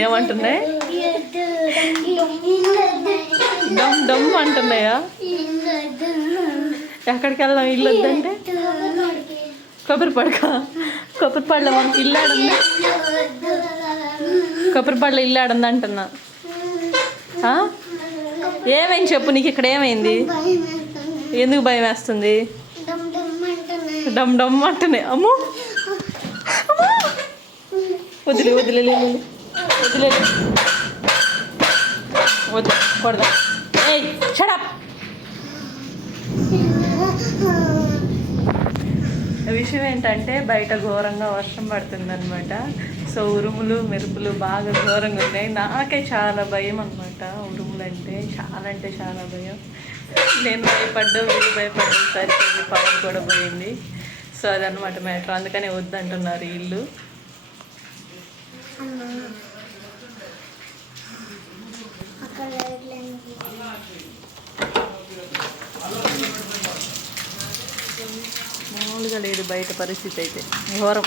ఏమంటున్నాయి? డమ్ డమ్ అంటున్నాయా? ఎక్కడికి వెళ్దాం? ఇల్లు వద్దంటే కొబ్బరిపాడులో మనకి ఇల్లు ఆడుంది. కొబ్బరిపాడులో ఇల్లు ఆడుంది అంటున్నా. ఏమైంది చెప్పు, నీకు ఇక్కడ ఏమైంది? ఎందుకు భయం వేస్తుంది? డమ్ డమ్ అంటున్నాయి. అమ్మో వదిలే వదిలే వదిలే వద్దు కొడదా. ఏయ్ షడప్. విషయం ఏంటంటే బయట ఘోరంగా వర్షం పడుతుందన్నమాట. సో ఉరుములు మెరుపులు బాగా ఘోరంగా ఉన్నాయి. నాకే చాలా భయం అనమాట. ఉరుములు అంటే చాలా భయం. నేను భయపడ్డా, వీళ్ళు భయపడేసరికి పవర్ కూడా పోయింది. సో అదనమాట మ్యాటర్. అందుకనే వద్దంటున్నారు ఇల్లు. మామూలుగా లేదు బయట పరిస్థితి అయితే ఘోరం.